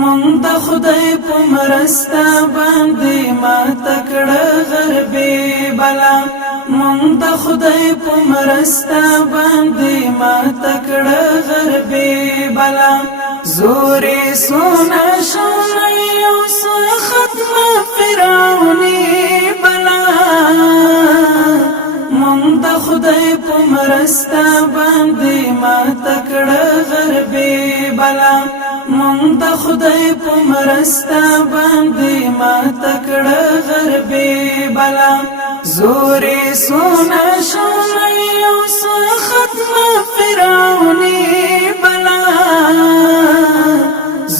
مونږ د خدای په مرسته باندې ماته کړه غربي بلا مونږ د خدای په مرسته باندې ماته کړه غربي بلا زوري سونا شونه یو څه ختم فرعوني بلا مونږ د خدای په مرسته باندې ماته کړه غربي بلا مونږ د خدای په مرسته باندې ماته کړه غربي بلا زوري سونا شونه یو څه ختم فرعوني بلا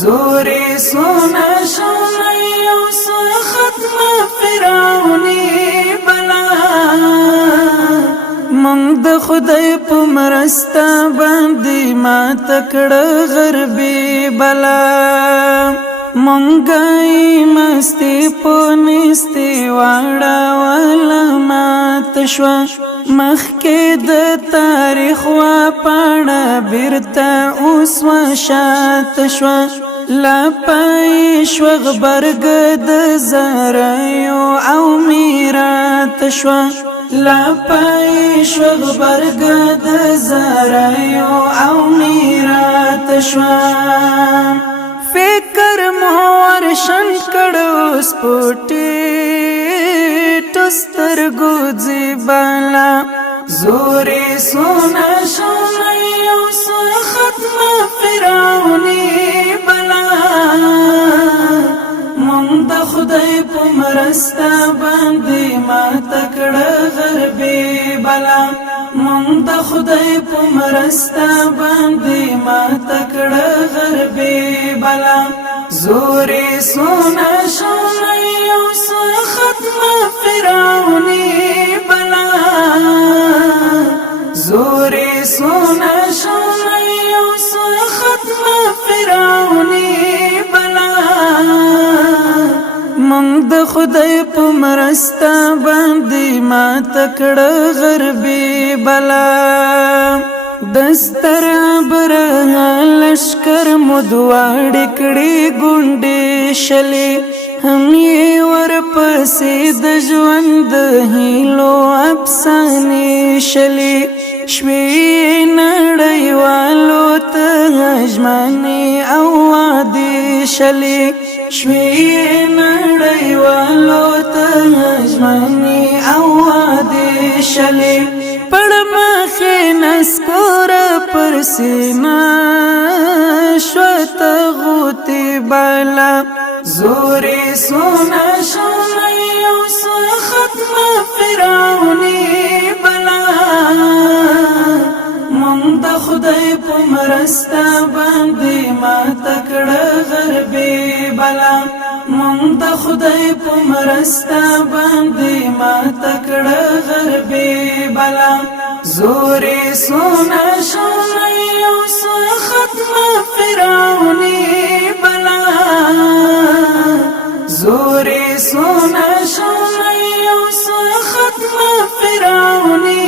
زوري سونا شونه یو څه ختم فرعوني بلا مونږ د خدای په مرسته باندې ماته کړه غربي بلا مونږه مستی په نستی واړه ولا ماته شوه مخکې د تاریخ وا پاڼه بیرته اوس وشاته شوه لا پای شوه غبرګ د زاریو او میراته شوه لا پای شوه غبرګ د زاریو او میراته شوه فکر مور شن کړو سپوټي ټستر ګوځي بالا زوري سونا شونه یو څه ختم فرعوني بلا مونږ د خدای په مرسته باندې ماته کړه غربي بلا مونږ د خدای په مرسته باندې ماته کړه غربي بلا زوري سونا شونه یو څه ختم فرعوني بلا زوري سونا شونه یو څه ختم فرعوني بلا مونږ د خدای په مرسته باندې ماته کړه غربي بلا دستر برها لشکر مدواړ کړي ګونډې شلې هم یې ورپسې د ژوند هیلو افسانې شلې شوې نړیوالو ته ژمنې او وعدې شلې شوې نړیوالو ته ژمنې او وعدې شلې پړ مخې نسکور پر سینا شوت غوتی بالا زوري سونا شونه یو څه ختم فرعوني بلا مونږ د خدای په مرسته باندې ماته کړه غربي بلا مونږ د خدای په مرسته باندې ماته کړه غربي بلا زوري سونا شونه یو څه ختم فرعوني بلا زوري سونا شونه یو څه ختم فرعوني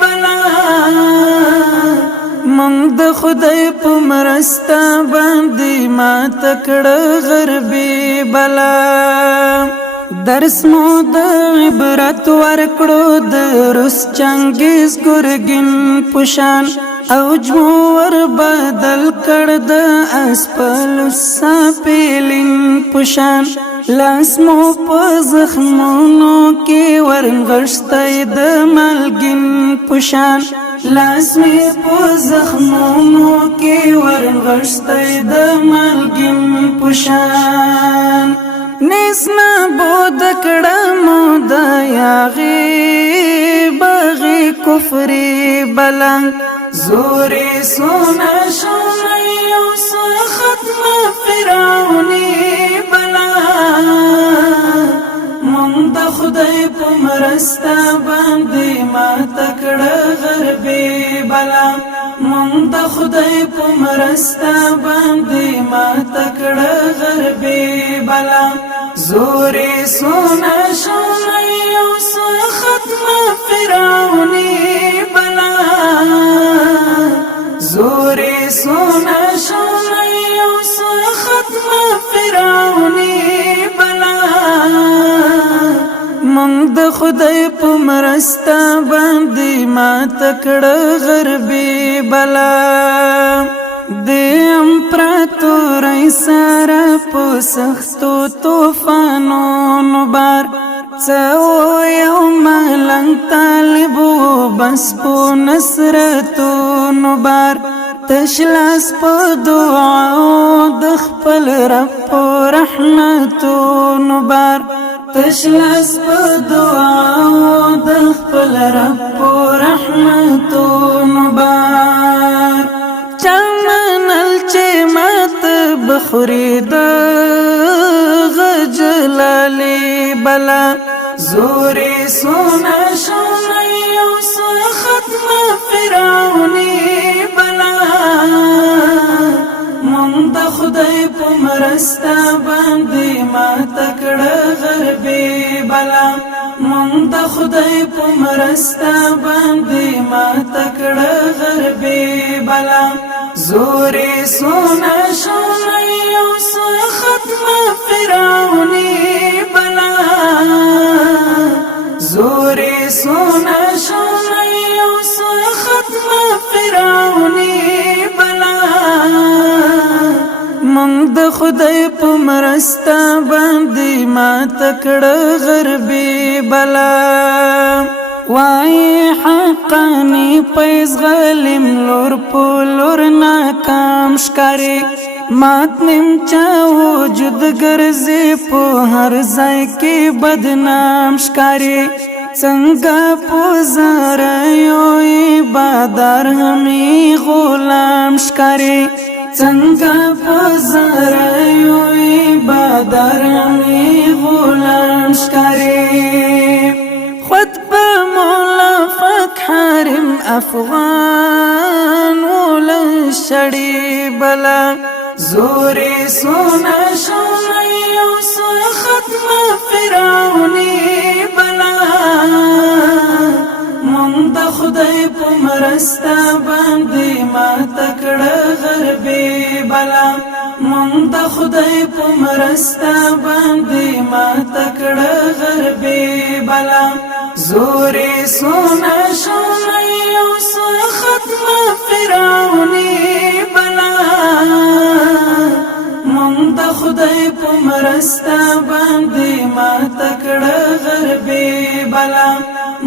بلا مونږ د خدای په مرسته باندې ماته کړه غربي بلا درس مو د عبرت ورکړو د روس چنګیز ګورګین پوشان اوج مو ور بدل کړ د اسپل ساپیلین پوشان لاس مو په زخمونو کې ورنغښتای د ملګین پوشان لاس می په زخمونو کې ورنغښتای د ملګین پوشان نسنا بود کړمو د یاغي بغي کفر بلنګ زوري سونا شونه یو څه ختم فرعوني بلا مونږ د خدای په مرسته باندې ماته کړه غربي بلا مونږ د خدای په مرسته باندې ماته کړه غربي بلا زوري سونا شونه یو څه ختم فرعوني بلا زوري سونا شونه یو څه ختم د خدای په مرسته باندې ما تکړه غربي بلا د امپراتورۍ سره په سختو طوفانونو بار څه یو ملنګ طالب بس په نصرتونو بار تشلاس په دعاو د خپل رب په رحمتونو بار تشلاس په دعاو د خپل رب په رحمتونو بار چا منل چې مات بخوري د غجلالي بلا زوري سونا شونا یو سو ختم فرعونی بلا مونږ د خدای په مرسته باندې ما تکړه غربي بلا مونږ د خدای په مرسته باندې ما تکړه غربي بلا زوري سونا شونا یو سو ختم فرعونی بلا زوري سونا شونا یو سو ختم فرعونی بلا مونږ د خدای په مرسته باندې ما تکړه غربي بلا وای حقانی پیس غلیم لور پولور ناکام شکاری مات نیم چا وجود گرزی په هر ځای کې بدنام شکاری څنګه پوزار یو عبادت همی غلام شکاری څنګه پوزار یو عبادت همی غلام شکاری خود په مولا فتح حرم افغان ول شړی بلا زوري سونا شونا یو سو ختم فرعونی بلا مونږ د خدای په مرسته باندې ما تکړه غربي بلا مونږ د خدای په مرسته باندې ما تکړه غربي بلا زوري سونا شونا یو سو ختم فرعونی بلا مونږ د خدای په مرسته باندې ما تکړه غربي بلا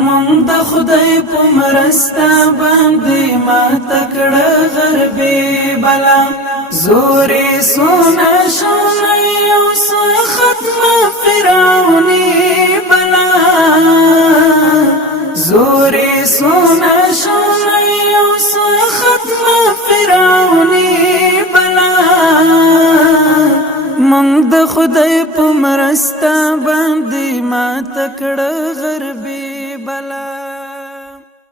مونږ د خدای په مرسته باندې ما تکړه غربي بلا زوري سونا شونا یو سو ختم فرعونی بلا زوري سونا شونا یو سو ختم فرعونی بلا مونږ د خدای په مرسته باندې ما تکړه غربي بلا